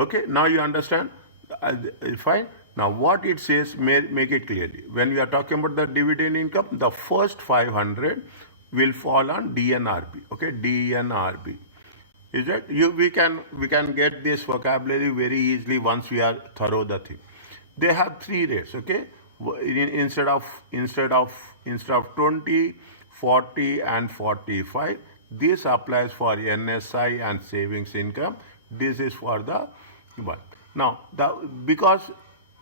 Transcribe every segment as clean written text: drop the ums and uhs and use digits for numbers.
Okay, now you understand? Fine. Now what it says, make it clearly. When we are talking about the dividend income, the first 500 will fall on DNRB. Okay, DNRB. Is it? We can get this vocabulary very easily once we are thorough the thing. They have three rates. Okay, instead of 20, 40, and 45. This applies for NSI and savings income. This is for the one. Now, because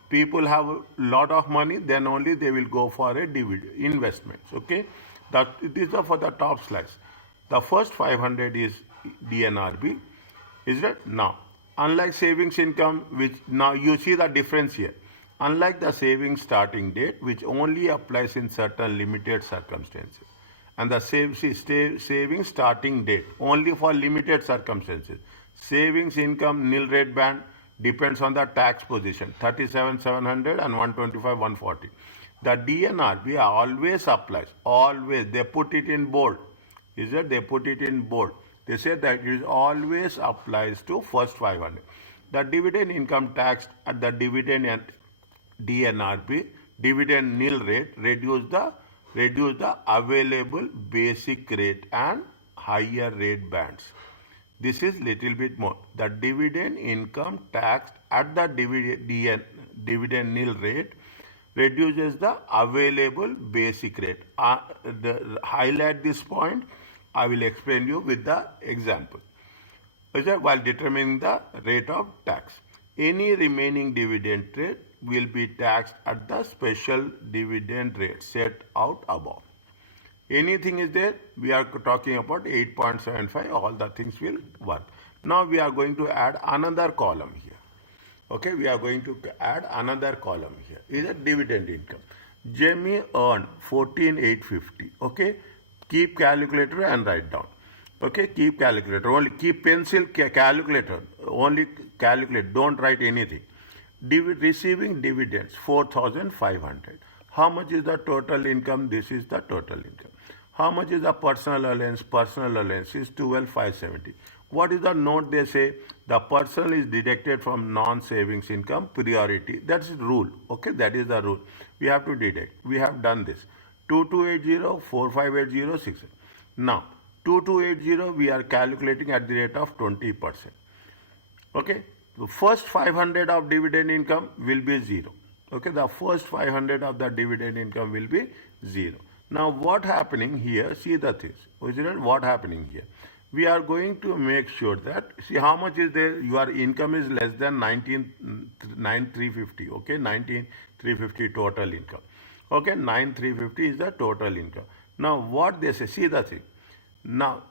people have a lot of money, then only they will go for a dividend investments. Okay, these are for the top slice. The first 500 is DNRB. Is that now? Unlike savings income, which now you see the difference here. Unlike the savings starting date, which only applies in certain limited circumstances, and the savings starting date only for limited circumstances. Savings income nil rate band depends on the tax position 37,700 and 125 140. The DNRB always applies, always. They put it in bold. Is that they put it in bold? They say that it always applies to first 500. The dividend income tax at the dividend and DNRB, dividend nil rate, reduce the available basic rate and higher rate bands. This is little bit more. The dividend income taxed at the dividend nil rate reduces the available basic rate. Highlight this point. I will explain you with the example. While determining the rate of tax, any remaining dividend rate will be taxed at the special dividend rate set out above. Anything is there, we are talking about 8.75, all the things will work. Now we are going to add another column here. Okay, we are going to add another column here. Is a dividend income. Jamie earned 14,850. Okay, keep calculator and write down. Okay, keep calculator, only keep pencil calculator, only calculate, don't write anything. Receiving dividends 4,500. How much is the total income? This is the total income. How much is the personal allowance? Personal allowance is 12,570. What is the note they say? The personal is deducted from non-savings income priority. That's the rule. Okay, that is the rule. We have to deduct. We have done this. 2280, 4580, 6. Now, 2280 we are calculating at the rate of 20%. Okay, the first 500 of dividend income will be 0. Okay, the first 500 of the dividend income will be 0. Now what happening here, see the things, what happening here. We are going to make sure that, see how much is there, your income is less than 19,350, okay, 19,350 total income. Okay, 9,350 is the total income. Now what they say, see the thing. Now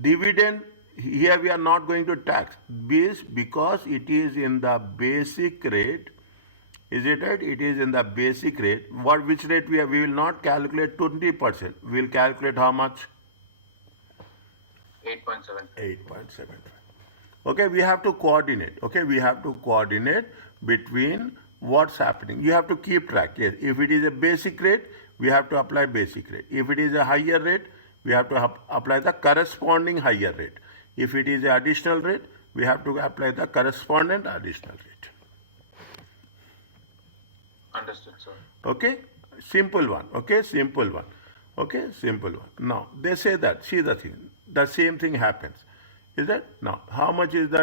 dividend, here we are not going to tax because it is in the basic rate. Is it right? It is in the basic rate. Which rate we have? We will not calculate 20%. We will calculate how much? 8.75. 8.75. Okay, we have to coordinate. Okay, we have to coordinate between what's happening. You have to keep track. Yes, if it is a basic rate, we have to apply basic rate. If it is a higher rate, we have to apply the corresponding higher rate. If it is an additional rate, we have to apply the correspondent additional rate. Understood, sir. Okay, simple one. Okay, simple one. Okay, simple one. Now they say that, see the thing, the same thing happens. Is that now how much is the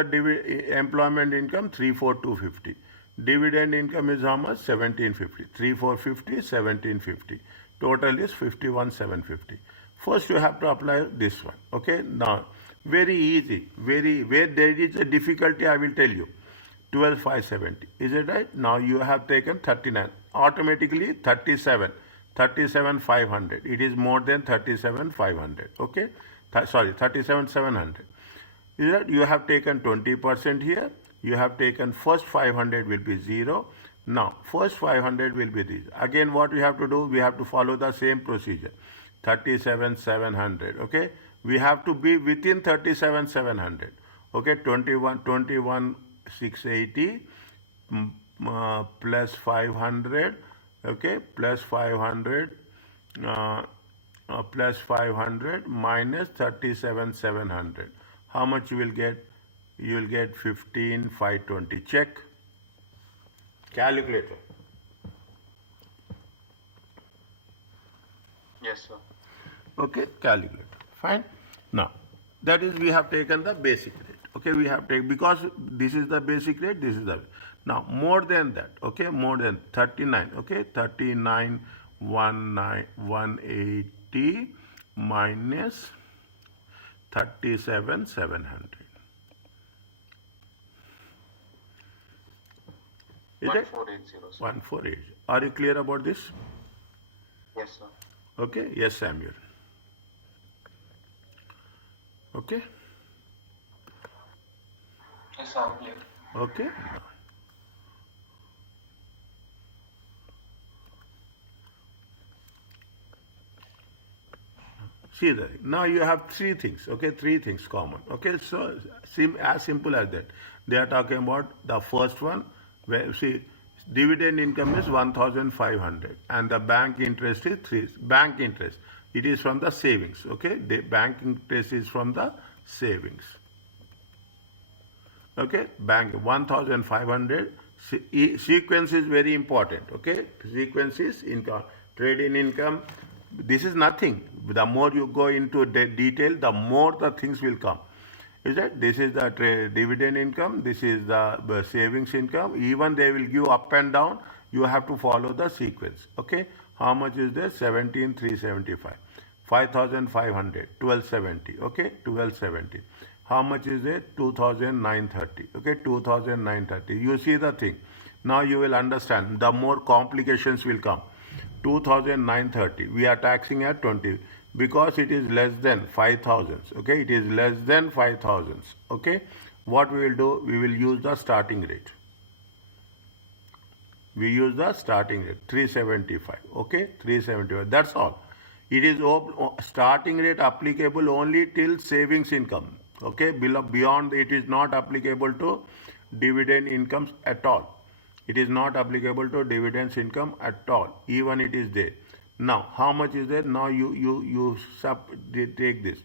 employment income? 3,4,250. Dividend income is how much? 1,750. 3,450, 1,750. Total is 51,750. First you have to apply this one. Okay, now very easy. Where there is a difficulty, I will tell you. 12,570. Is it right? Now you have taken 39. Automatically 37. 37,500. It is more than 37,500. Okay? Sorry, 37,700. Is that you have taken 20% here. You have taken first 500 will be 0. Now, first 500 will be this. Again, what we have to do? We have to follow the same procedure. 37,700. Okay? We have to be within 37,700. Okay? 21,680 plus 500. Okay? Plus 500 plus 500 minus 37,700. How much you will get? you will get 15,520. Check. Calculator. Yes, sir. Okay, calculator. Fine. Now, that is we have taken the basic rate. Okay, we have taken, because this is the basic rate, this is the, now more than that, okay, more than 39, okay, 39,180 minus 37,700. Is it? 1480, sir. 1480. Are you clear about this? Yes, sir. Okay, yes, Samuel. Okay. Yes, sir. Clear. Okay. See that. Now you have three things, okay, three things common. Okay, so as simple as that. They are talking about the first one, where see, dividend income is 1,500 and the bank interest is 3. Bank interest, it is from the savings, okay? The bank interest is from the savings. Okay, bank 1,500. Sequence is very important. Okay, sequence is income, trading income. This is nothing. The more you go into the detail, the more the things will come. Is that this is the dividend income, this is the savings income. Even they will give up and down. You have to follow the sequence. Okay, how much is there? 17,375. 5,500. 1,270. Okay, 1,270. How much is it? 2,930. Okay, 2,930. You see the thing. Now you will understand. The more complications will come. 2,930. We are taxing at 20 because it is less than 5,000. Okay, it is less than 5,000. Okay, what we will do? We will use the starting rate. We use the starting rate 375. Okay, 375. That's all. It is starting rate applicable only till savings income. Okay, beyond it is not applicable to dividend incomes at all. It is not applicable to dividends income at all, even it is there. Now, how much is there? Now you take this.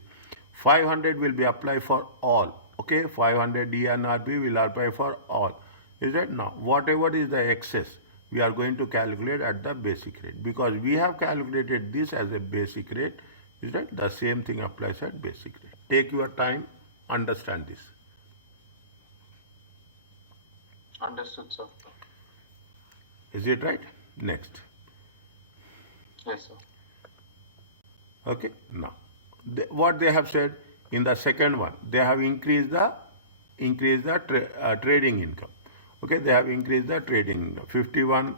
500 will be applied for all. Okay, 500 DNRP will apply for all. Is it? Now, whatever is the excess, we are going to calculate at the basic rate, because we have calculated this as a basic rate. Is that the same thing applies at basic rate? Take your time, understand this. Understood, sir. Is it right? Next. Yes, sir. Okay. Now, what they have said in the second one, they have increased the trading income. Okay, they have increased the trading income. 51,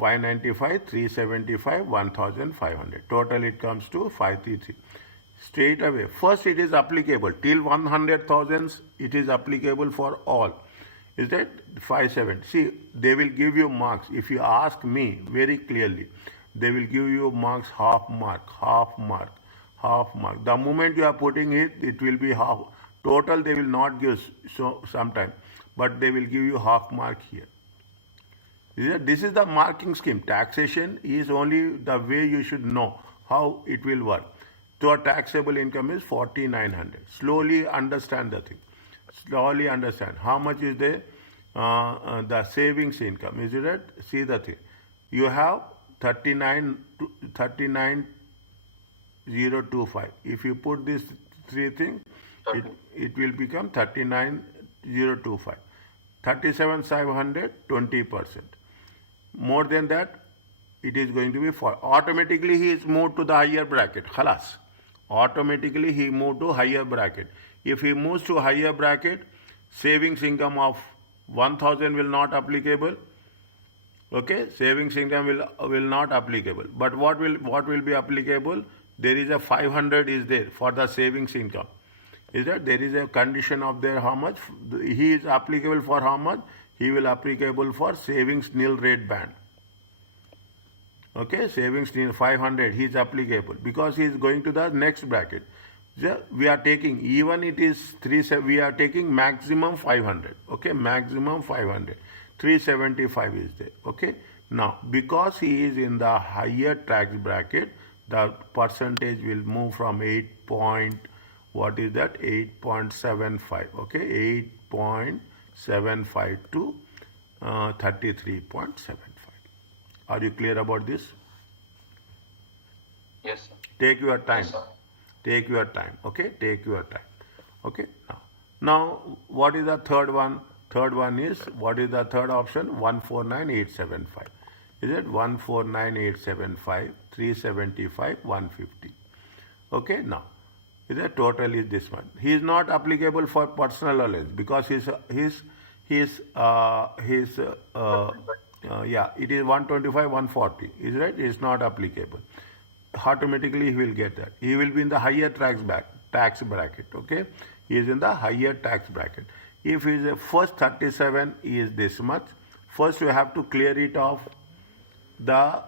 595, 375, 1,500. Total it comes to 533. Straight away, first it is applicable till 100,000. It is applicable for all. Is that 570? See, they will give you marks. If you ask me very clearly, they will give you marks half mark, half mark, half mark. The moment you are putting it, it will be half. Total they will not give sometime, but they will give you half mark here. This is the marking scheme. Taxation is only the way you should know how it will work. So a taxable income is 4,900. Slowly understand the thing. Slowly understand how much is the savings income. Is it right? See the thing. You have 39,025. If you put these three things, it will become 39,025. 37,500, 20%. More than that, it is going to be for. Automatically he is moved to the higher bracket. Khalas. Automatically he moved to higher bracket. If he moves to higher bracket, savings income of 1,000 will not applicable. Okay, savings income will not applicable. But what will be applicable? There is a 500 is there for the savings income. Is that there is a condition of there how much he is applicable for how much? He will applicable for savings nil rate band. Okay, savings nil 500 he is applicable because he is going to the next bracket. So we are taking, even it is 3, we are taking maximum 500. Okay, maximum 500. 375 is there. Okay, now because he is in the higher tax bracket, the percentage will move from 8.1 What is that? 8.75. Okay, 8.75 to 33.75. Are you clear about this? Yes, sir. Take your Yes, time. sir. Take your time. Okay, take your time. Okay, now what is the third one? Third one is, what is the third option? 149,875. Is it 149,875, 375, 150? Okay, now the total is this one. He is not applicable for personal allowance because yeah, it is 125, 140. Is right? It is not applicable. Automatically he will get that. He will be in the higher tax bracket. Okay, he is in the higher tax bracket. If his first 37 is this much, first you have to clear it off the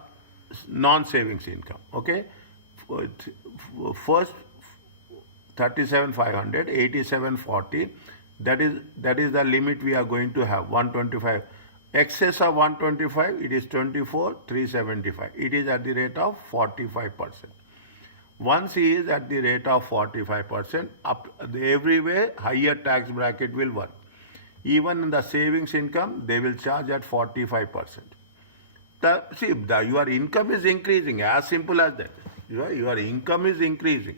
non-savings income. Okay, first 37,500, 87,40. That is the limit we are going to have. 125. Excess of 125, it is 24,375. It is at the rate of 45%. Once he is at the rate of 45%, everywhere higher tax bracket will work. Even in the savings income, they will charge at 45%. Your income is increasing, as simple as that. Your income is increasing.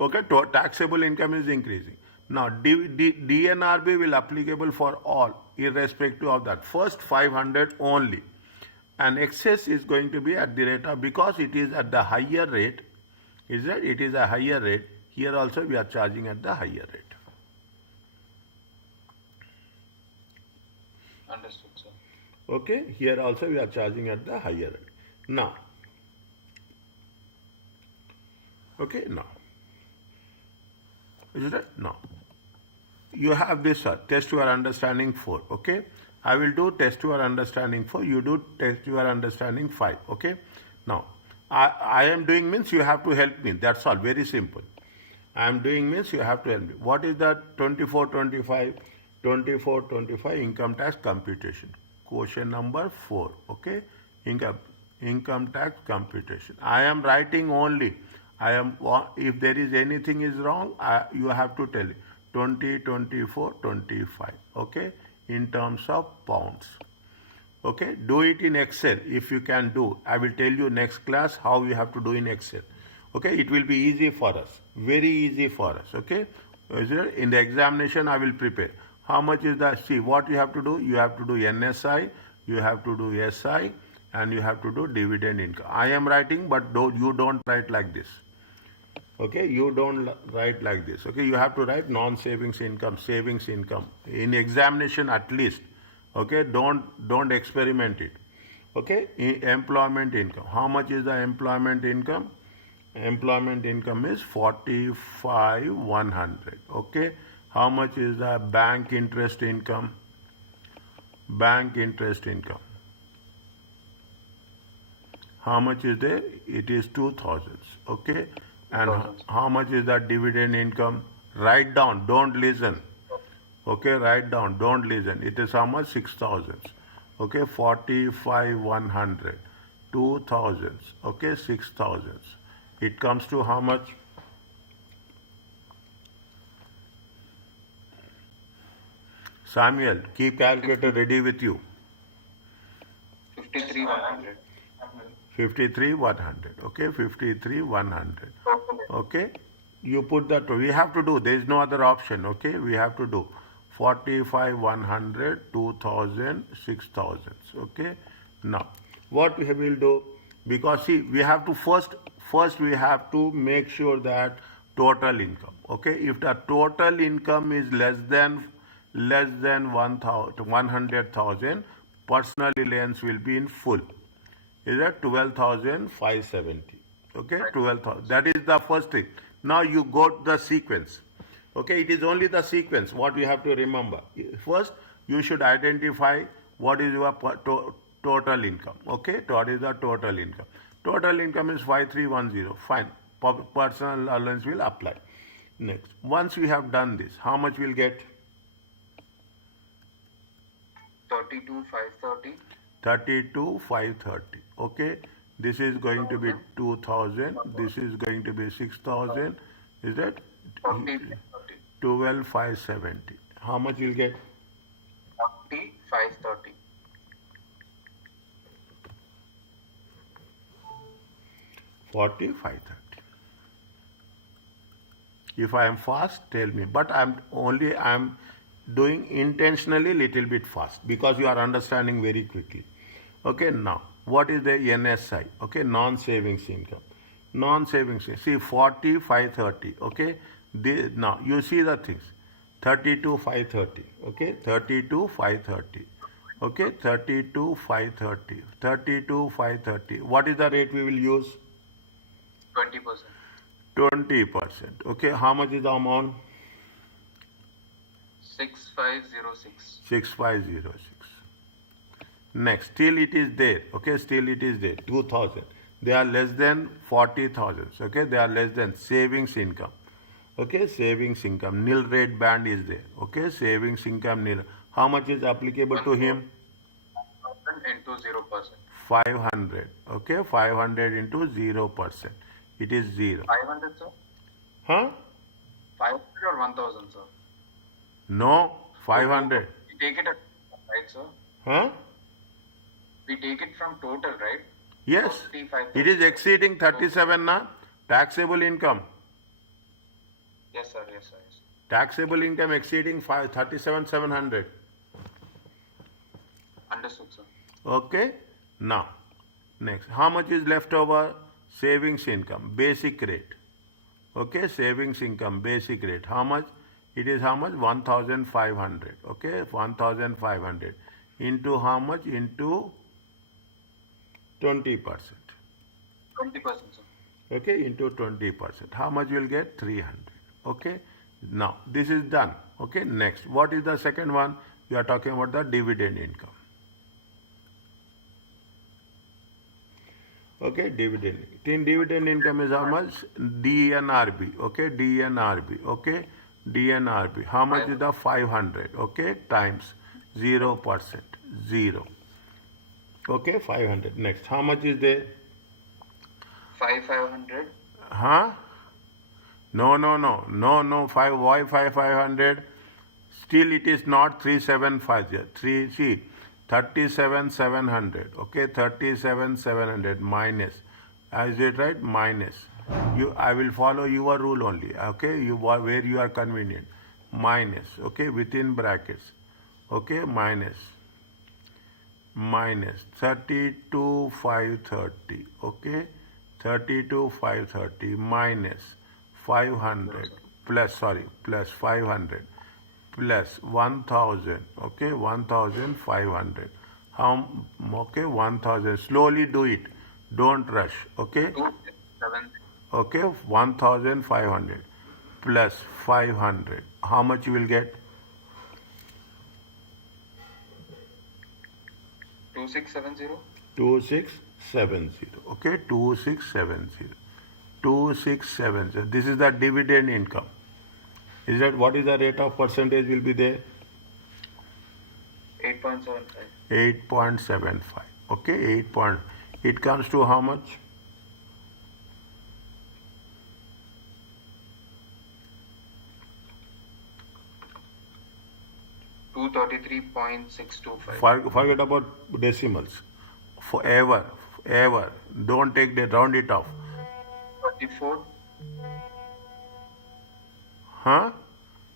Okay, taxable income is increasing. Now, DNRB will applicable for all, irrespective of that. First 500 only. And excess is going to be at the rate of, because it is at the higher rate, is that it is a higher rate. Here also we are charging at the higher rate. Understood, sir. Okay, here also we are charging at the higher rate. Now, okay, now, is it? Now, you have this test your understanding 4. Okay, I will do test your understanding 4. You do test your understanding 5. Okay, now I am doing means you have to help me. That's all. Very simple. I am doing means you have to help me. What is the 2425 income tax computation? Question number 4. Okay, income tax computation. I am writing only. If there is anything is wrong, you have to tell it. 20, 24, 25. Okay, in terms of pounds. Okay, do it in Excel if you can do. I will tell you next class how you have to do in Excel. Okay, it will be easy for us, very easy for us. Okay, in the examination I will prepare. How much is the, see what you have to do? You have to do NSI, you have to do SI, and you have to do dividend income. I am writing, but you don't write like this. Okay, you don't write like this. Okay, you have to write non-savings income, savings income in examination at least. Okay, don't experiment it. Okay, employment income. How much is the employment income? Employment income is 45,100. Okay, how much is the bank interest income? Bank interest income. How much is there? It is 2,000. Okay, and how much is the dividend income? Write down, don't listen. Okay, write down, don't listen. It is how much? 6,000. Okay, 45,100. 2,000. Okay, 6,000. It comes to how much? Samuel, keep calculator ready with you. 53,100. 53,100. Okay, 53,100. Okay, you put that. We have to do. There is no other option. Okay, we have to do 45,100, 2,000, 6,000. Okay, now what we will do, because see we have to first we have to make sure that total income. Okay, if the total income is less than 100,000, personal reliance will be in full. Is that 12,570? Okay, 12,000. That is the first thing. Now you go to the sequence. Okay, it is only the sequence. What you have to remember. First, you should identify what is your total income. Okay, what is the total income? Total income is 5310. Fine. Personal allowance will apply. Next, once we have done this, how much we'll get? 32,530. 32,530. Okay, this is going to be 2,000. This is going to be 6,000. Is that 40, 30. 12,570? How much you'll get? 40, 530. 4530. If I am fast, tell me. But I'm doing intentionally little bit fast because you are understanding very quickly. Okay, now what is the NSI? Okay, non-savings income. Non-savings, see 4530. Okay, now you see the things. 32,530. Okay, 32,530. Okay, 32,530. 32,530. What is the rate we will use? 20%. 20%. Okay, how much is the amount? 6506. 6506. Next, still it is there. Okay, still it is there. 2000. They are less than 40,000. Okay, they are less than savings income. Okay, savings income. Nil rate band is there. Okay, savings income nil. How much is applicable to him? into 0%. 500. Okay, 500 into 0%. It is 0. 500, sir? Huh? 500 or 1000, sir? No, 500. We take it, right, sir? Huh? We take it from total, right? Yes. 45,000. It is exceeding 37 na? Taxable income. Yes, sir. Yes, sir. Yes. Taxable income exceeding 37,700. Understood, sir. Okay. Now, next. How much is left over? Savings income, basic rate. Okay, savings income, basic rate. How much? It is how much? 1,500. Okay, 1,500. Into how much? Into 20%. 20%, sir. Okay, into 20%. How much you will get? 300. Okay, now this is done. Okay, next. What is the second one? You are talking about the dividend income. Okay, dividend. In dividend income is how much? DNRB. Okay, DNRB. Okay, DNRB. How much is the 500? Okay, times 0%. 0. Okay, 500. Next, how much is there? 500. Huh? No. Why 500? Still it is not 3750. 37,700. Okay, 37,700 minus. Is it right? Minus. I will follow your rule only. Okay, where you are convenient. Minus. Okay, within brackets. Okay, minus 32,530. Okay, 32,530 minus 500 plus 500 plus 1,000. Okay, 1,500. How? Okay, 1,000. Slowly do it. Don't rush. Okay. 7. Okay, 1,500 plus 500. How much you will get? 2670. 2670. Okay, 2670. 2670. This is the dividend income. Is that what is the rate of percentage will be there? 8.75. 8.75. Okay, 8 point. It comes to how much? 233.625. Forget about decimals. Forever. Don't take the round it off. 34. Huh?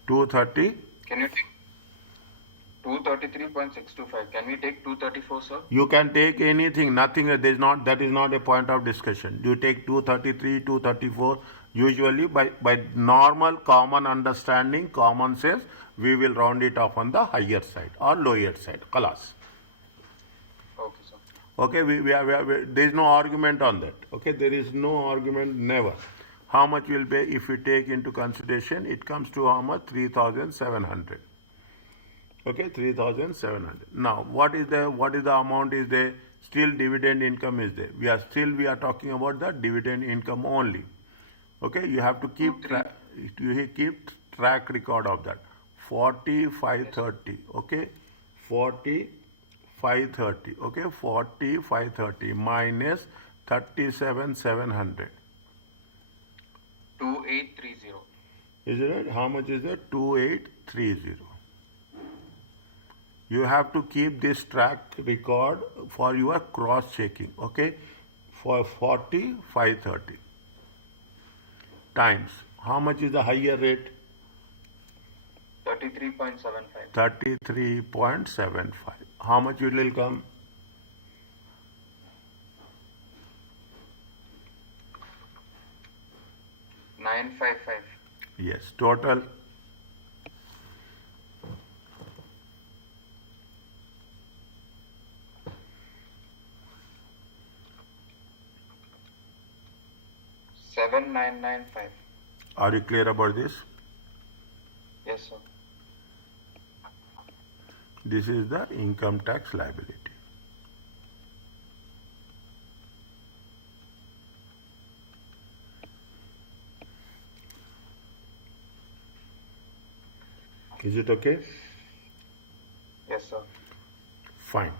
230. Can you take 233.625? Can we take 234, sir? You can take anything, nothing. That is not a point of discussion. You take 233, 234. Usually, by normal common understanding, common sense, we will round it off on the higher side or lower side. Class. Okay, sir. Okay, there is no argument on that. Okay, there is no argument, never. How much will pay if you take into consideration? It comes to how much? 3,700. Okay, 3,700. Now, what is the amount is there? Still dividend income is there. We are talking about the dividend income only. Okay, you have to keep track record of that. 4530. Okay, 4530. Okay, 4530 minus 37,700. 2830. Is it right? How much is that? 2830. You have to keep this track record for your cross checking, okay? For 40, 530 times. How much is the higher rate? 33.75. 33.75. How much it will come? 955. Yes, total 7995. Are you clear about this? Yes, sir. This is the income tax liability. Is it okay? Yes, sir. Fine.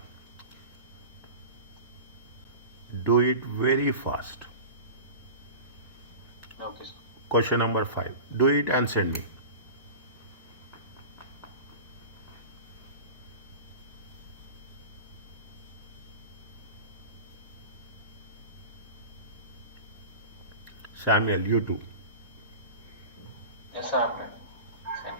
Do it very fast. Okay, sir. Question number 5. Do it and send me. Samuel, you too. Yes, sir. Ahmed. Send.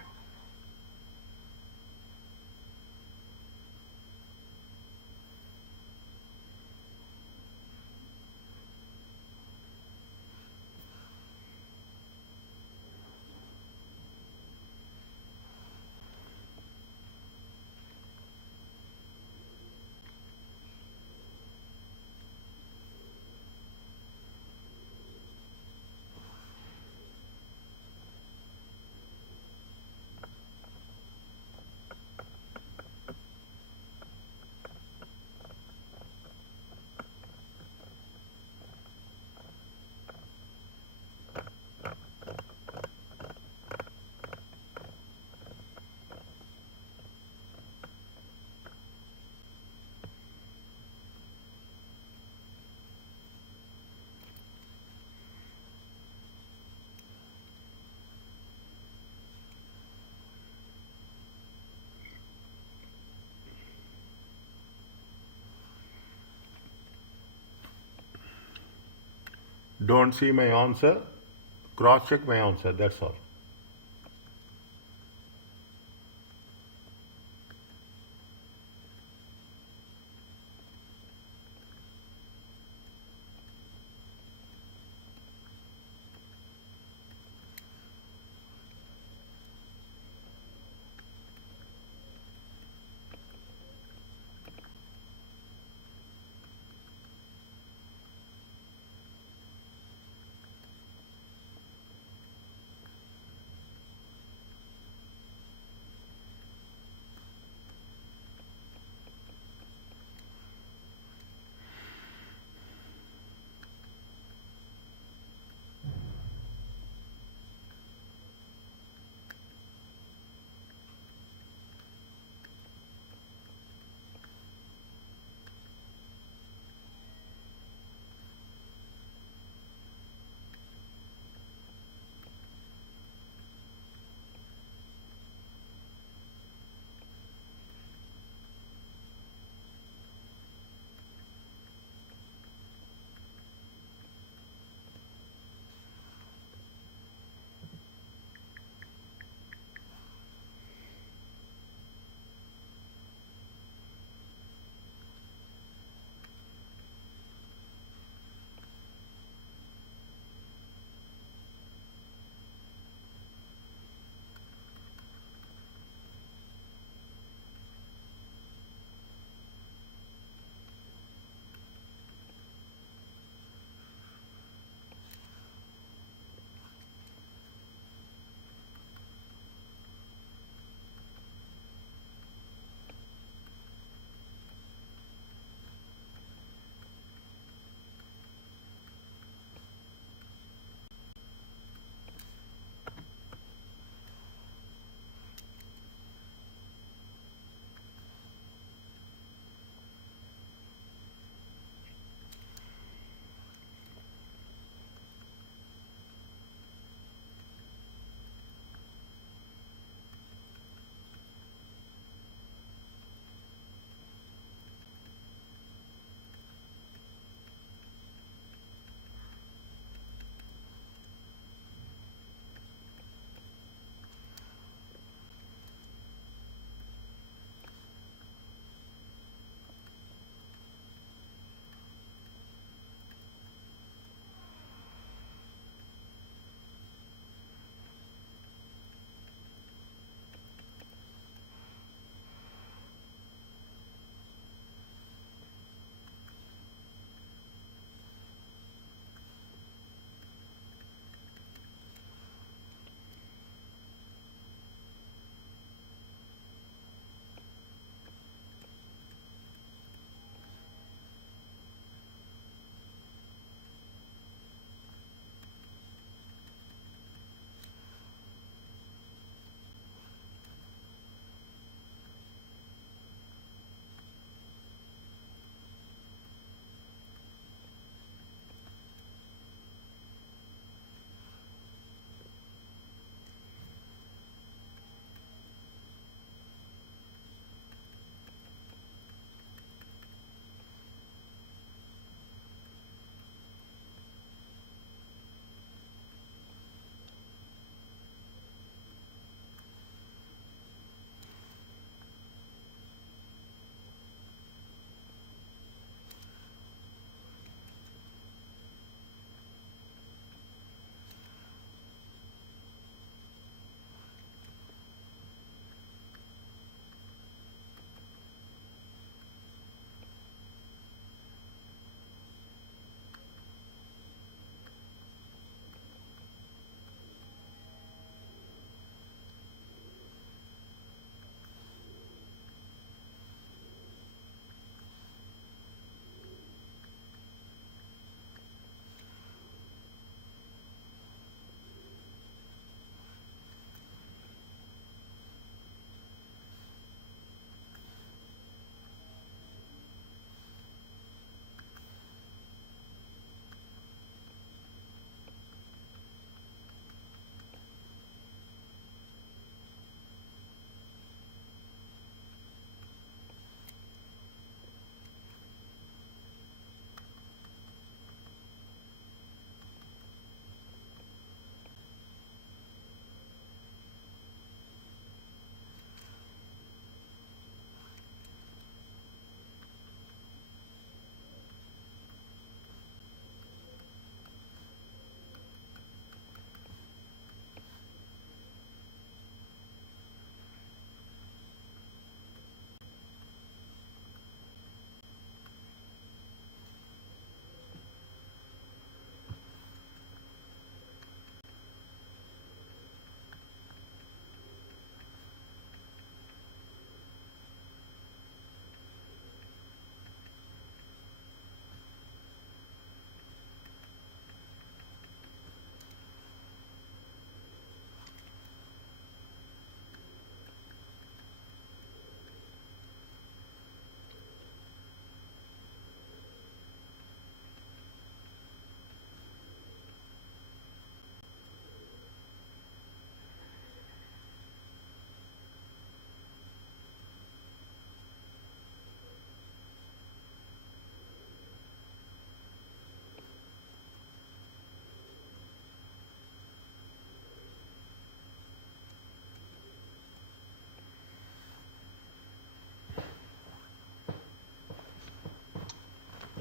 Don't see my answer. Cross check my answer. That's all.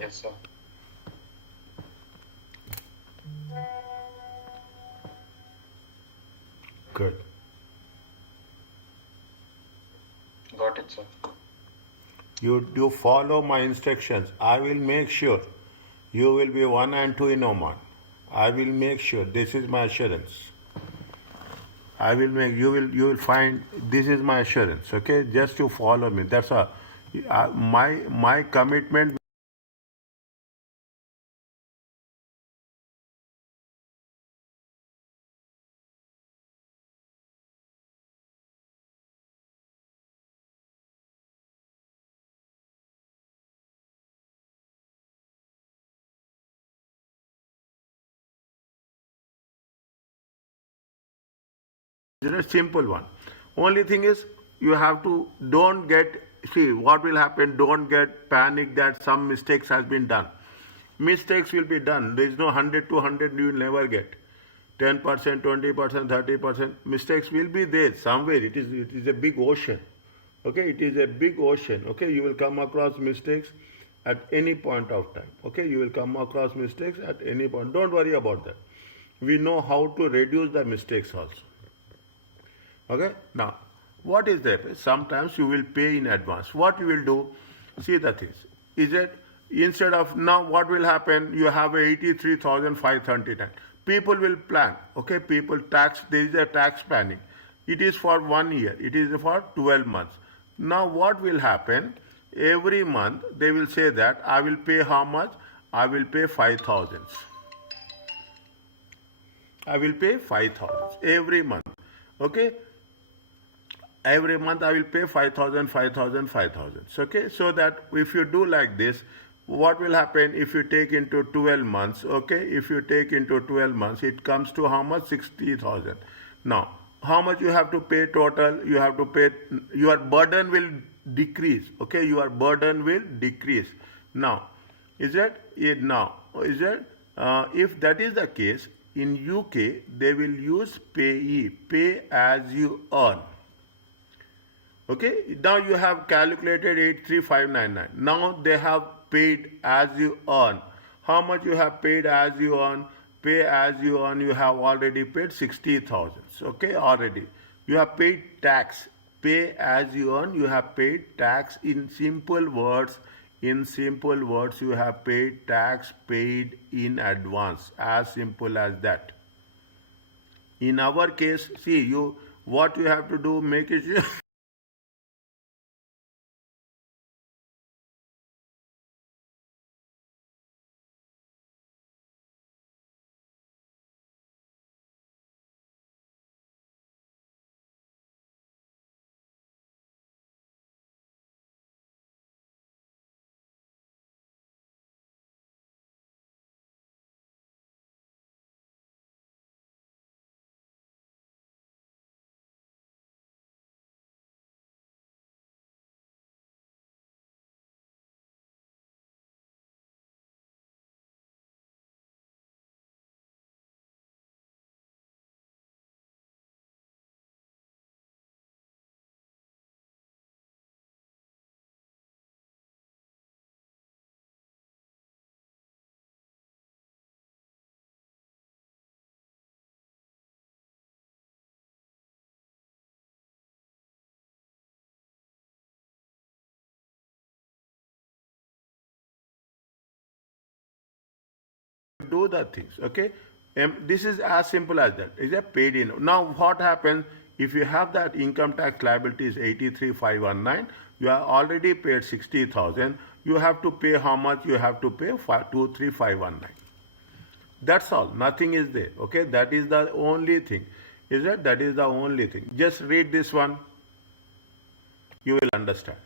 Yes, sir. Good. Got it, sir. You follow my instructions. I will make sure you will be 1 and 2 in Oman. I will make sure. This is my assurance. I will make you will find this is my assurance. Okay, just you follow me. That's a my commitment. It's a simple one. Only thing is you have to don't get see what will happen. Don't get panic that some mistakes has been done. Mistakes will be done. There is no 100 to 100 you will never get. 10%, 20%, 30% mistakes will be there somewhere. It is a big ocean. Okay, it is a big ocean. Okay, you will come across mistakes at any point of time. Okay, you will come across mistakes at any point. Don't worry about that. We know how to reduce the mistakes also. Okay, now what is that? Sometimes you will pay in advance. What you will do? See the things. Is it instead of now what will happen? You have 83,539. People will plan. Okay, people tax. There is a tax planning. It is for 1 year. It is for 12 months. Now what will happen? Every month they will say that I will pay how much? I will pay 5,000. I will pay 5,000 every month. Okay, every month I will pay 5,000, 5,000, 5,000. Okay, so that if you do like this, what will happen if you take into 12 months? Okay, if you take into 12 months, it comes to how much? 60,000. Now, how much you have to pay total? You have to pay, your burden will decrease. Okay, your burden will decrease. Now, is that it now? Is that if that is the case, in UK they will use payee, pay as you earn. Okay, now you have calculated 83599. Now they have paid as you earn. How much you have paid as you earn? Pay as you earn, you have already paid 60,000. Okay, already. You have paid tax. Pay as you earn, you have paid tax. In simple words, you have paid tax paid in advance. As simple as that. In our case, see you what you have to do, make it do the things. Okay, this is as simple as that. Is a paid in. Now what happens if you have that income tax liability is 83,519? You are already paid 60,000. You have to pay how much? You have to pay 23,519. That's all. Nothing is there. Okay, that is the only thing. Is that that is the only thing? Just read this one. You will understand.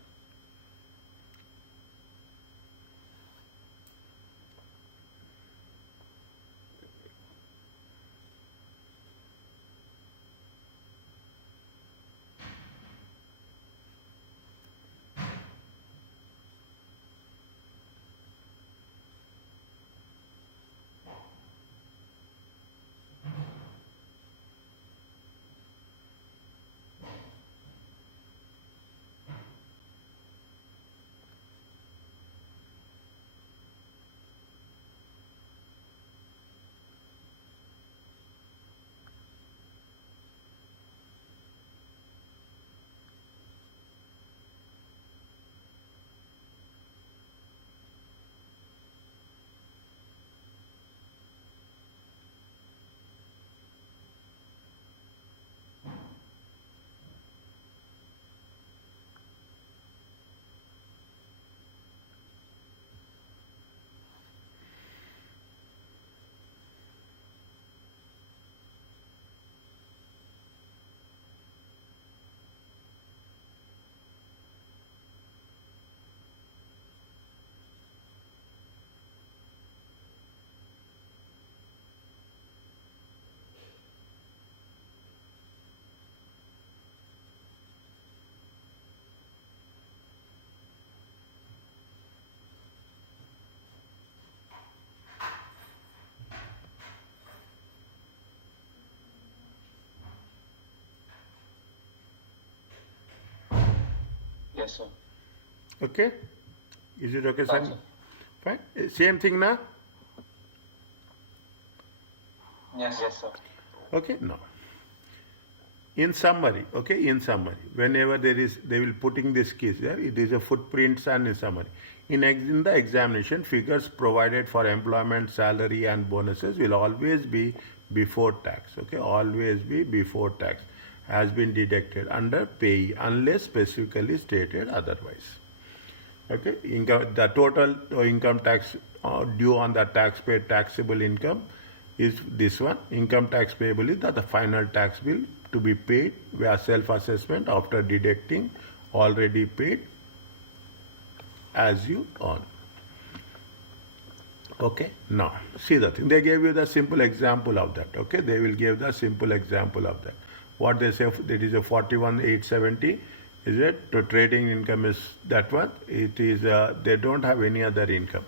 Yes, sir. Okay? Is it okay, Fine, son? sir. Fine. Same thing now? Yes, sir. Okay? No. In summary, okay, in summary, whenever they will putting this case there, it is a footprints and in summary. In the examination, figures provided for employment, salary and bonuses will always be before tax, okay, always be before tax, has been deducted under payee unless specifically stated otherwise. Okay, the total income tax due on the taxpayer taxable income is this one. Income tax payable is the final tax bill to be paid via self-assessment after deducting already paid as you earn. Okay, now see the thing. They gave you the simple example of that. Okay, they will give the simple example of that. What they say, that is a 41,870. Is it? The trading income is that one. It is. They don't have any other income.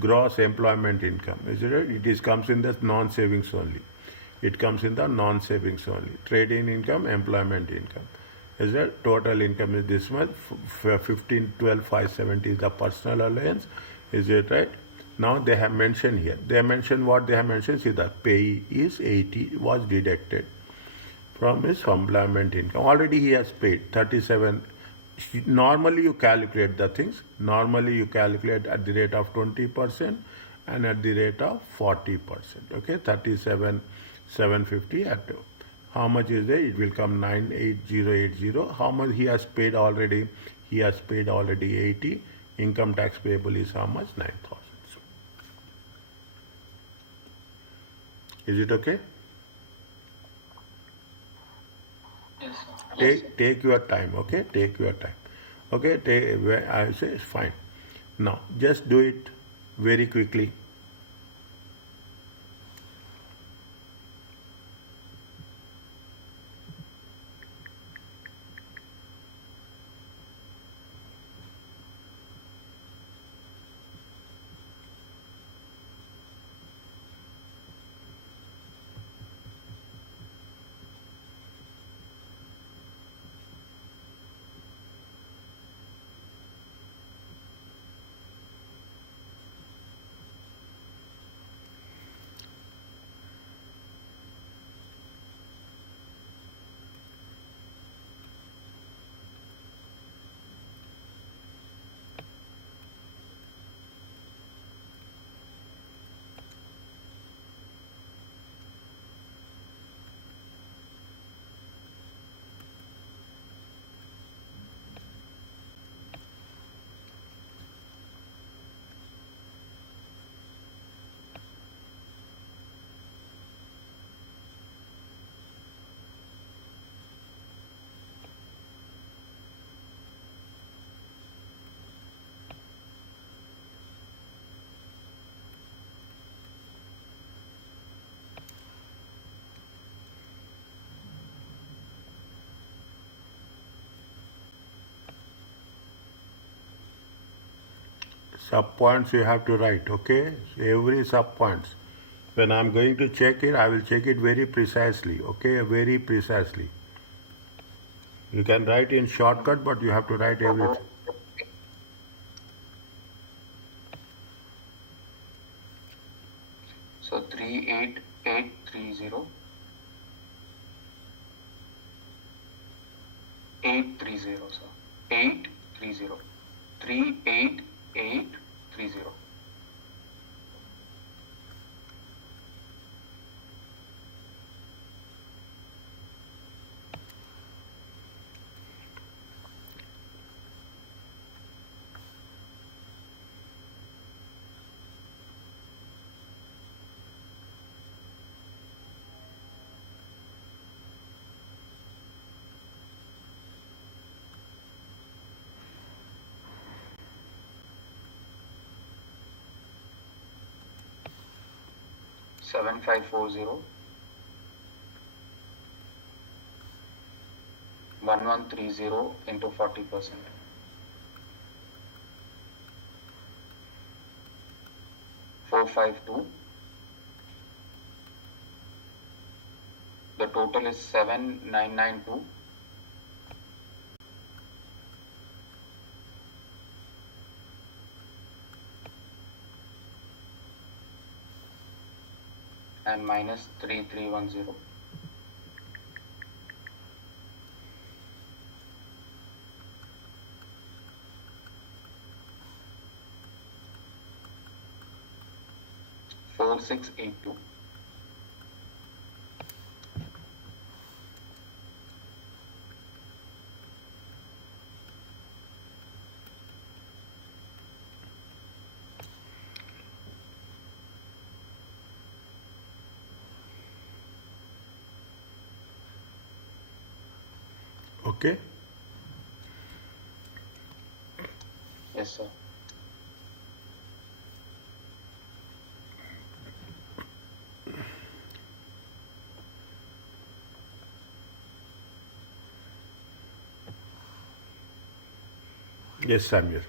Gross employment income. Is it? It is comes in the non-savings only. It comes in the non-savings only. Trading income, employment income. Is that total income is this much? 15, 12, 570 is the personal allowance. Is it right? Now they have mentioned here. They have mentioned what they have mentioned. See, the pay is 80 was deducted from his employment income. Already he has paid 37. Normally you calculate the things. Normally you calculate at the rate of 20% and at the rate of 40%. Okay, 37, 750 at how much is there? It will come 98080. How much he has paid already? He has paid already 80. Income tax payable is how much? 9,000. Is it okay? Yes, sir. Yes, sir. Take your time, okay? Take your time. Okay, I say it's fine. Now, just do it very quickly. Sub points you have to write, okay? Every sub points. When I'm going to check it, I will check it very precisely, okay? Very precisely. You can write in shortcut, but you have to write everything. So 38830 830, sir. 830. 38830. Seven five 1130 into 40%. 452. The total is 7992 and minus 3310. Four six eight two. Okay. Yes, sir. Yes, Samuel.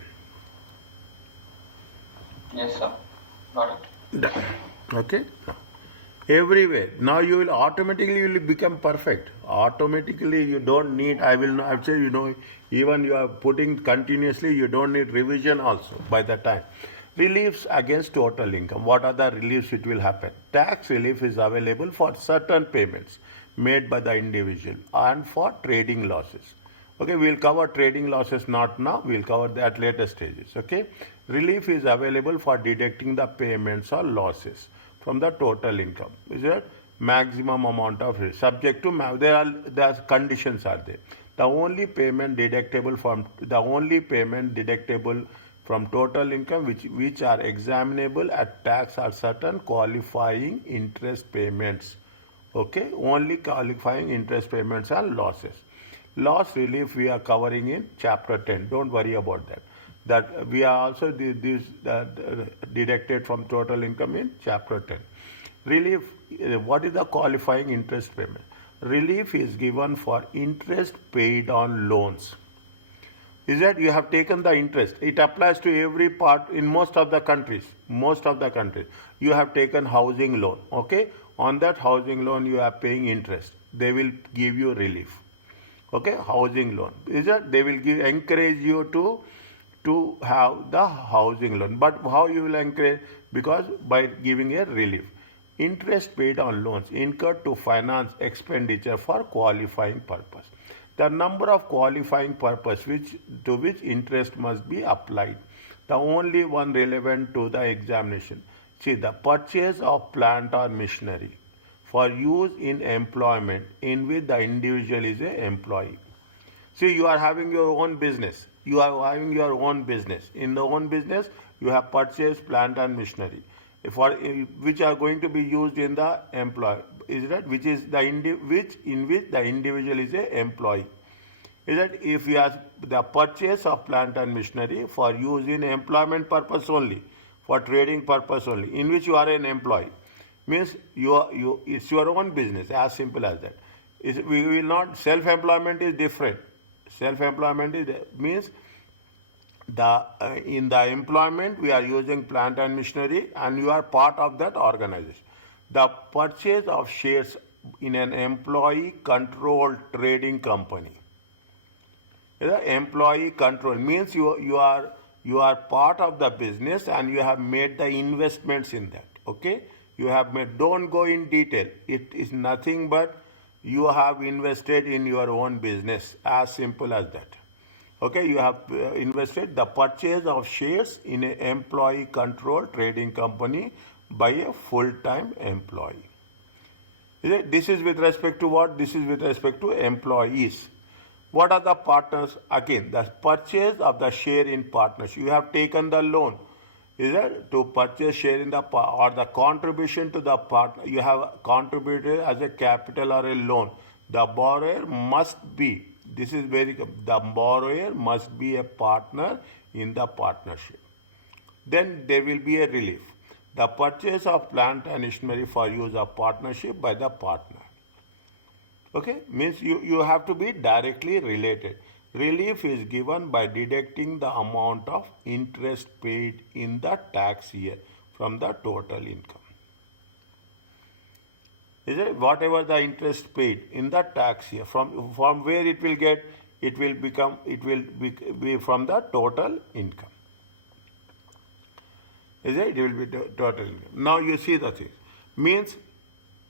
Yes, sir. Got it. Done. Okay. Now, everywhere. Now you will automatically you will become perfect. Automatically you don't need. I will say even you are putting continuously. You don't need revision also by the time. Reliefs against total income. What are the reliefs it will happen? Tax relief is available for certain payments made by the individual and for trading losses. Okay, we'll cover trading losses not now, we'll cover that at later stages. Okay, relief is available for deducting the payments or losses from the total income. Is that maximum amount of risk subject to there conditions are there. The only payment deductible from total income which are examinable at tax are certain qualifying interest payments. Okay, only qualifying interest payments and losses. Loss relief we are covering in chapter 10. Don't worry about that. That we are also deducted from total income in chapter 10. Relief, what is the qualifying interest payment? Relief is given for interest paid on loans. Is that you have taken the interest. It applies to every part in most of the countries. Most of the countries. You have taken housing loan. Okay. On that housing loan you are paying interest. They will give you relief. Okay, housing loan. Is that they will encourage you to have the housing loan. But how you will encourage? Because by giving a relief. Interest paid on loans incurred to finance expenditure for qualifying purpose. The number of qualifying purpose to which interest must be applied. The only one relevant to the examination. See, the purchase of plant or machinery for use in employment in which the individual is an employee. See, you are having your own business. You are having your own business. In the own business, you have purchased plant and machinery for which are going to be used in the employee. Is that which is the which in which the individual is an employee. Is that if you have the purchase of plant and machinery for use in employment purpose only, for trading purpose only, in which you are an employee, means it's your own business, as simple as that. We will not, self-employment is different. Self-employment means in the employment we are using plant and machinery and you are part of that organization. The purchase of shares in an employee controlled trading company. The employee control means you are part of the business and you have made the investments in that. Okay, you have made. Don't go in detail. It is nothing but you have invested in your own business. As simple as that. Okay, you have invested the purchase of shares in an employee controlled trading company by a full-time employee. This is with respect to what? This is with respect to employees. What are the partners? Again, the purchase of the share in partnership. You have taken the loan. Is it to purchase share in the or the contribution to the partner? You have contributed as a capital or a loan. The borrower must be. This is the borrower must be a partner in the partnership. Then there will be a relief. The purchase of plant and machinery for use of partnership by the partner. Okay, means you have to be directly related. Relief is given by deducting the amount of interest paid in the tax year from the total income. Is it whatever the interest paid in the tax year from where it will get? It will be from the total income. Is it? It will be total income. Now you see the thing. Means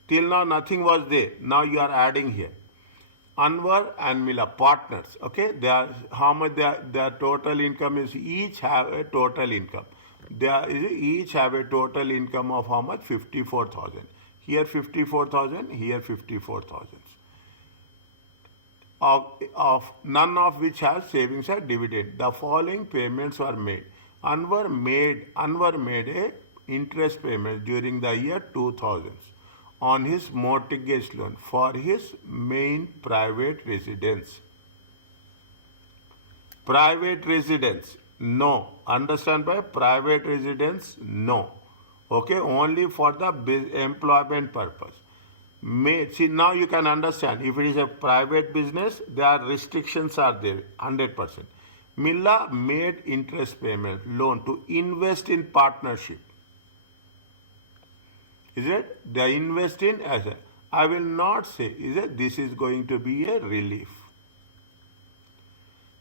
Till now nothing was there. Now you are adding here. Anwar and Mila partners. Okay, they are how much their total income is, each have a total income. Each have a total income of how much? 54,000. Here 54,000. Here 54,000. Of none of which has savings or dividend. The following payments were made. Anwar made a interest payment during the year 2000 on his mortgage loan for his main private residence. Private residence, no. Understand by private residence, no. Okay, only for the employment purpose. See, now you can understand, if it is a private business, there restrictions are there, 100%. Milla made interest payment loan to invest in partnership. Is it? They invest in as a, I will not say, is it? This is going to be a relief.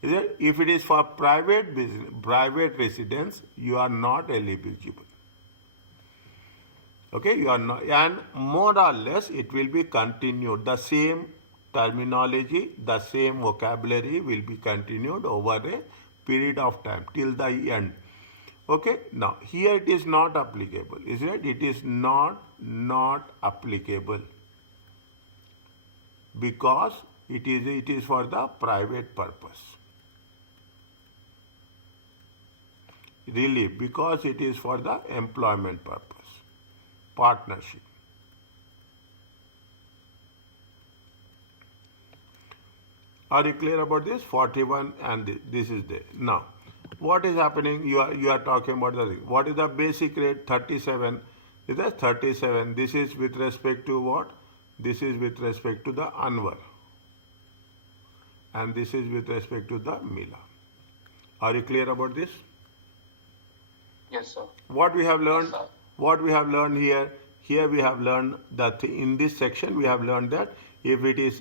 Is it? If it is for private business, private residence, you are not eligible. Okay, you are not, and more or less it will be continued. The same terminology, the same vocabulary will be continued over a period of time till the end. Okay, now here it is not applicable, is it? It is not applicable because it is for the private purpose. Relief, because it is for the employment purpose. Partnership. Are you clear about this? 41 and this is there. Now, what is happening? You are talking about the thing. What is the basic rate? 37. Is that 37? This is with respect to what? This is with respect to the Anwar. And this is with respect to the Mila. Are you clear about this? Yes, sir. What we have learned? Yes, sir. What we have learned here? Here we have learned that in this section we have learned that if it is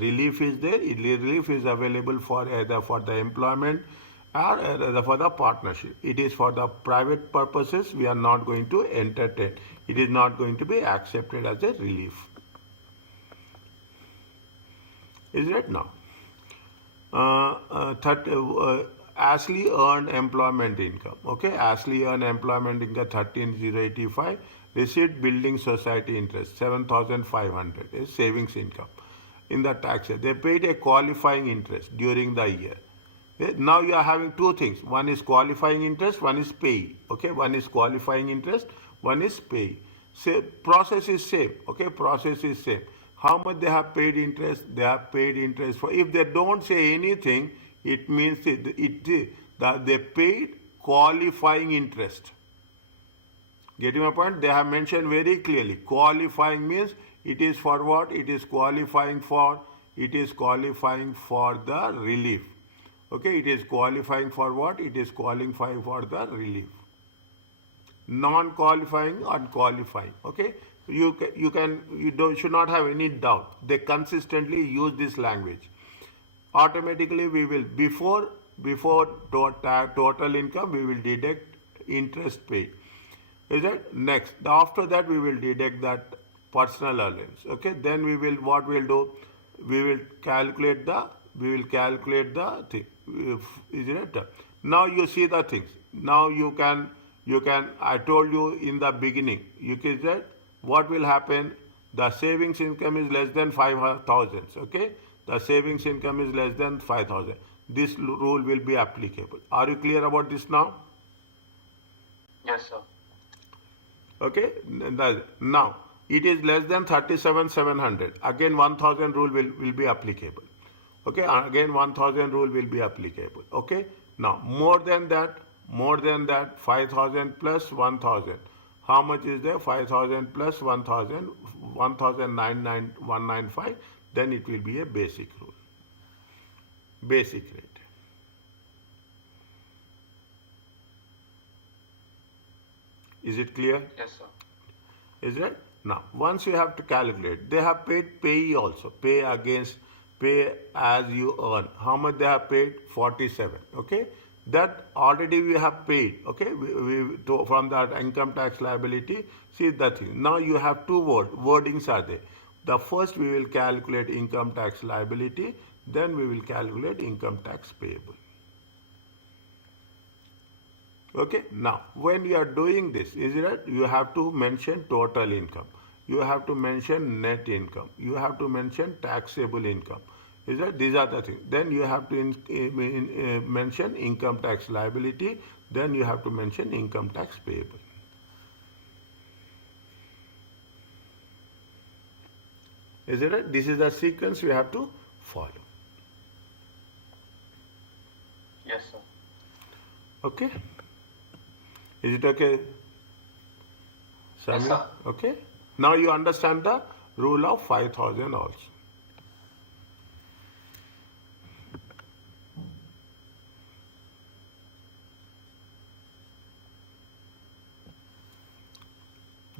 relief is there, relief is available for either for the employment or for the partnership. It is for the private purposes. We are not going to entertain. It is not going to be accepted as a relief. Is it now? Ashley earned employment income. Okay, Ashley earned employment income 13,085. Received building society interest 7,500 is savings income. In the taxes, they paid a qualifying interest during the year. Okay? Now you are having two things. One is qualifying interest, one is pay. Okay, one is qualifying interest, one is pay. Say process is same. Okay, process is same. How much they have paid interest? They have paid interest for. If they don't say anything, it means that they paid qualifying interest. Getting my point? They have mentioned very clearly. Qualifying means it is for what? It is qualifying for. It is qualifying for the relief. Okay, it is qualifying for what? It is qualifying for the relief. Non-qualifying or qualifying. Okay, you should not have any doubt. They consistently use this language. Automatically we will before total income we will deduct interest paid. Is it? Next, after that we will deduct that personal allowance. Okay, then we will what we will do? We will calculate the thing. Is it? Now you see the things. Now you can. I told you in the beginning. You can say what will happen. The savings income is less than 5,000. Okay, the savings income is less than 5,000. This rule will be applicable. Are you clear about this now? Yes, sir. Okay, now it is less than 37,700. Again 1,000 rule will be applicable. Okay, again 1,000 rule will be applicable. Okay, now more than that 5,000 plus 1,000. How much is there? 5,000 plus 1,000, 1,99195. Then it will be a basic rule. Basic rate. Is it clear? Yes, sir. Is it? Now, once you have to calculate, they have paid pay also. Pay as you earn. How much they have paid? 47. Okay. that already we have paid, okay, from that income tax liability. See the thing. Now you have two wordings are there. The first we will calculate income tax liability, then we will calculate income tax payable. Okay, now when you are doing this, is it you have to mention total income, you have to mention net income, you have to mention taxable income. Is that these are the things? Then you have to mention income tax liability, then you have to mention income tax payable. Is it right? This is the sequence we have to follow. Yes, sir. Okay? Is it okay, Samir? Yes, sir. Okay? Now you understand the rule of 5,000 also.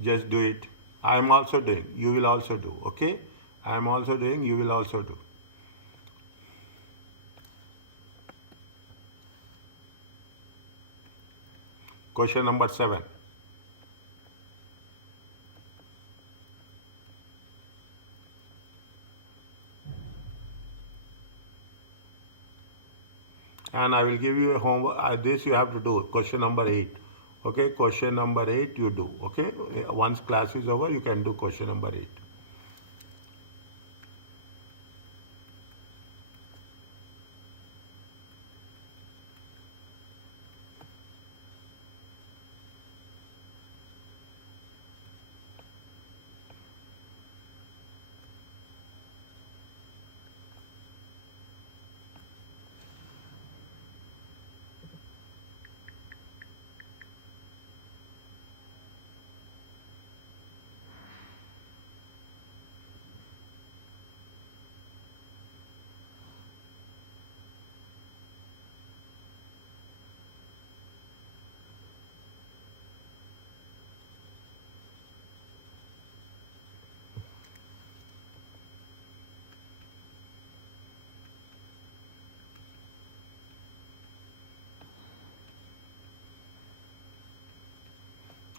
Just do it. I am also doing. You will also do. Okay? I am also doing. You will also do. Question number 7. And I will give you a homework. This you have to do. Question number 8. Okay? Question number 8 you do. Okay? Once class is over, you can do question number 8.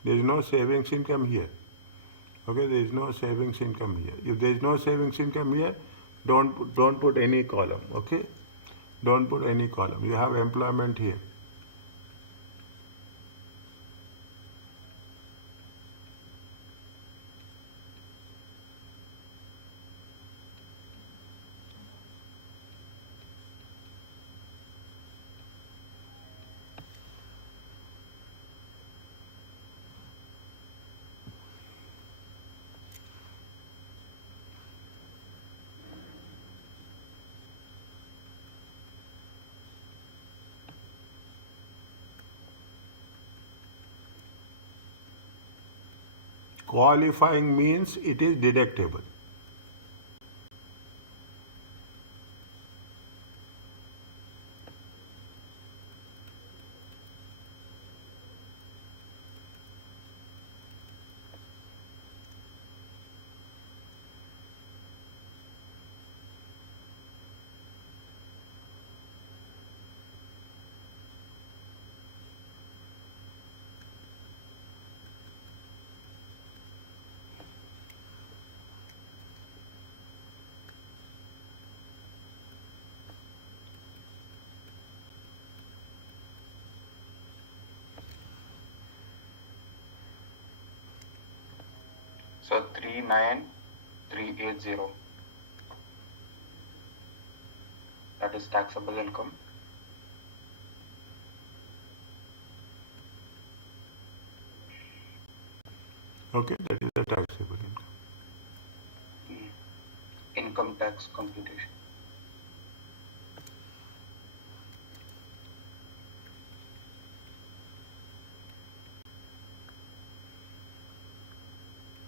There is no savings income here. Okay, there is no savings income here. If there is no savings income here, don't put any column. Okay, don't put any column. You have employment here. Qualifying means it is deductible. So 39380. That is taxable income. Okay, that is the taxable income. Income tax computation.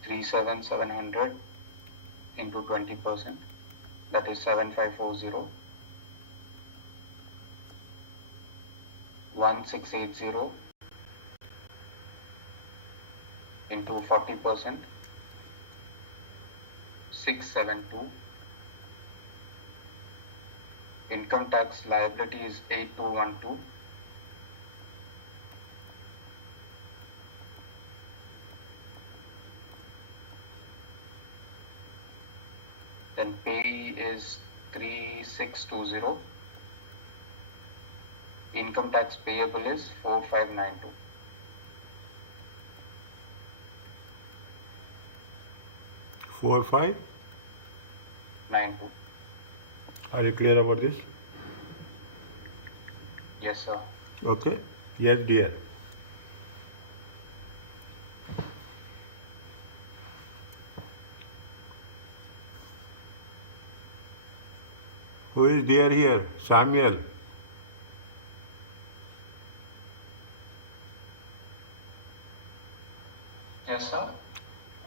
$3,700 into 20%. That is 7540. 1680 into 40%. 672. Income tax liability is 8212. Then pay is 3620. Income tax payable is 4592. 4592. 92. Are you clear about this? Yes, sir. Okay. Yes, dear. Who is dear here? Samuel. Yes, sir.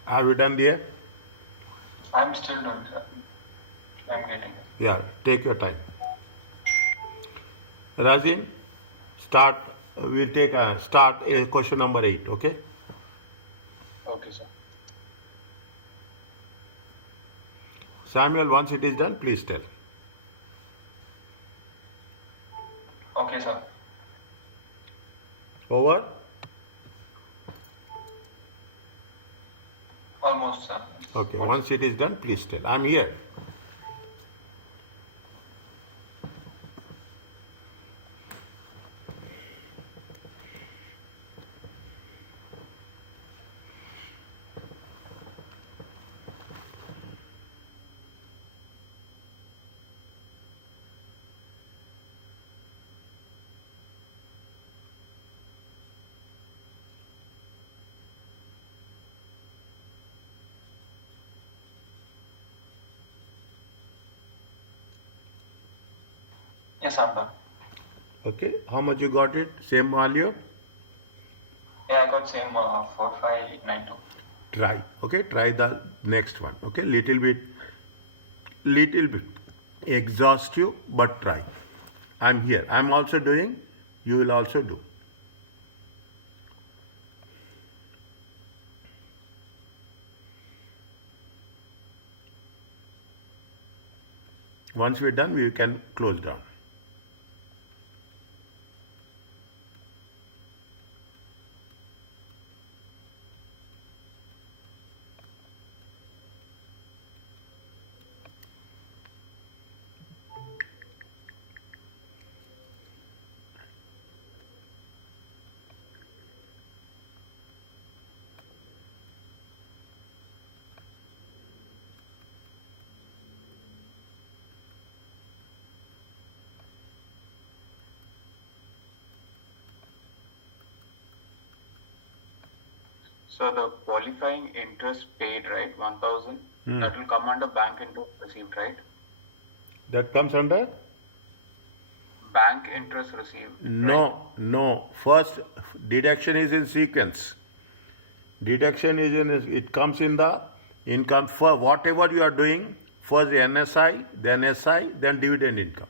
Have you done dear? I'm still doing, sir. I'm getting it. Yeah, take your time. Razin, start. We'll take start question number 8. Okay. Okay, sir. Samuel, once it is done, please tell. Okay, sir. Over. Almost, sir. Okay. Once it is done, please tell. I'm here. Yes, I'm done. Okay. How much you got it? Same value? Yeah, I got same 4592. Try. Okay. Try the next one. Okay. Little bit exhaustive, but try. I'm here. I'm also doing. You will also do. Once we're done, we can close down. So the qualifying interest paid, right, 1000, that will come under bank interest received, right? That comes under? Bank interest received. No, right? no. First deduction is in sequence. Deduction is it comes in the income for whatever you are doing. First NSI, then SI, then dividend income.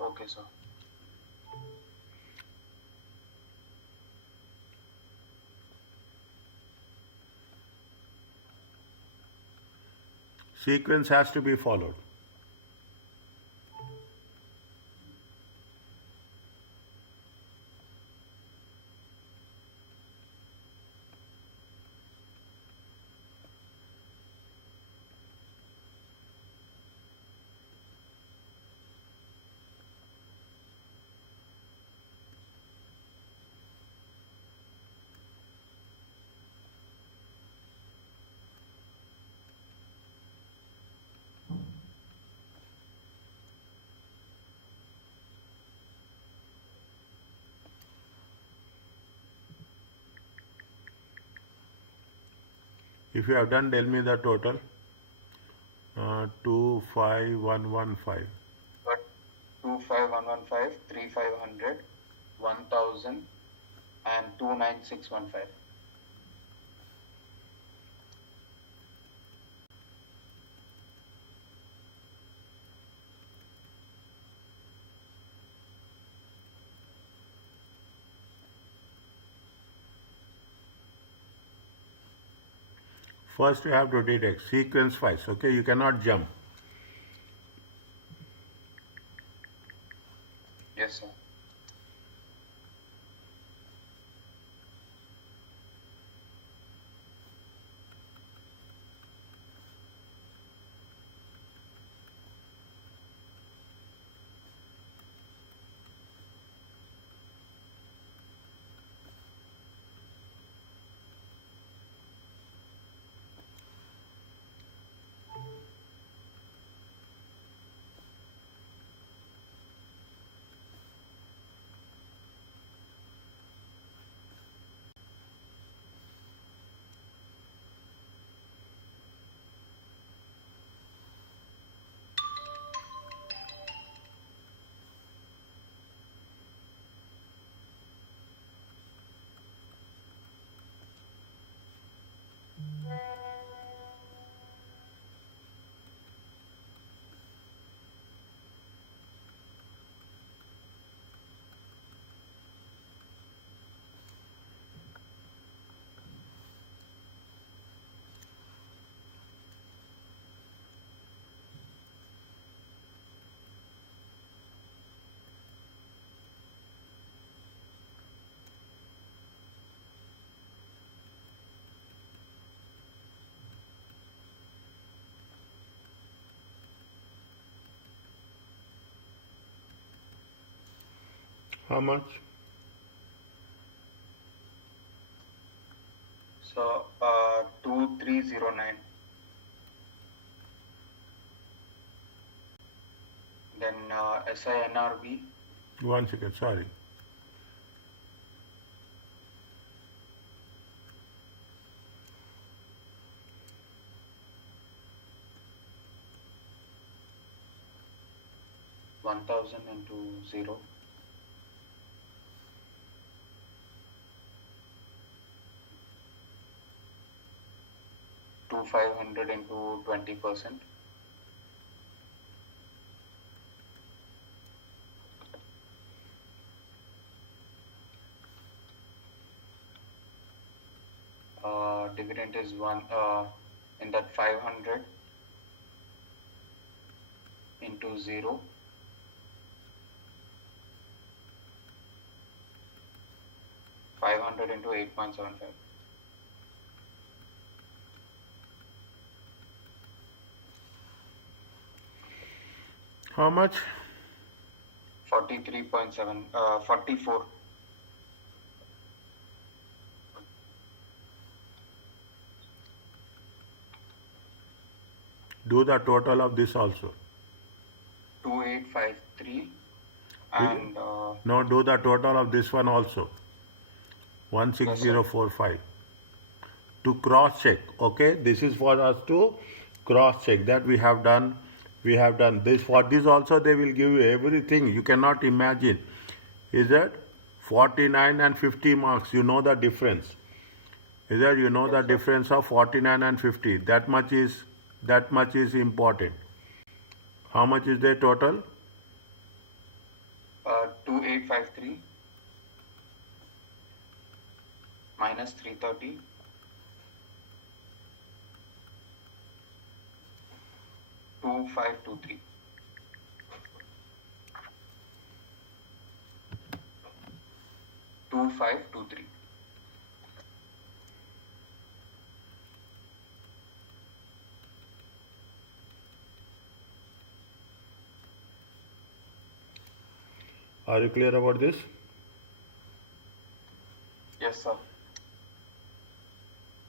Okay, sir. Sequence has to be followed. If you have done, tell me the total. 25115. But 25115, 3500, 1000, and 29615. First you have to detect sequence wise. Okay, you cannot jump. Yes, sir. How much? So 2309. Then SINRB. 1 second, sorry. $1,000 into 0. To 500 into 20%. Dividend is one in that 500 into 0. $500 into 8.75. How much? 43.7 44. Do the total of this also. 2853 and No, do the total of this one also. yes, sir. 16045. To cross check, okay? This is for us to cross check that we have done. We have done this. For this also they will give you everything. You cannot imagine. Is it 49 and 50 marks? You know the difference. Is that you know Yes, the sir. difference of 49 and 50? That much is important. How much is the total? 2853 minus 330 2523. Two five two three. Are you clear about this? Yes, sir.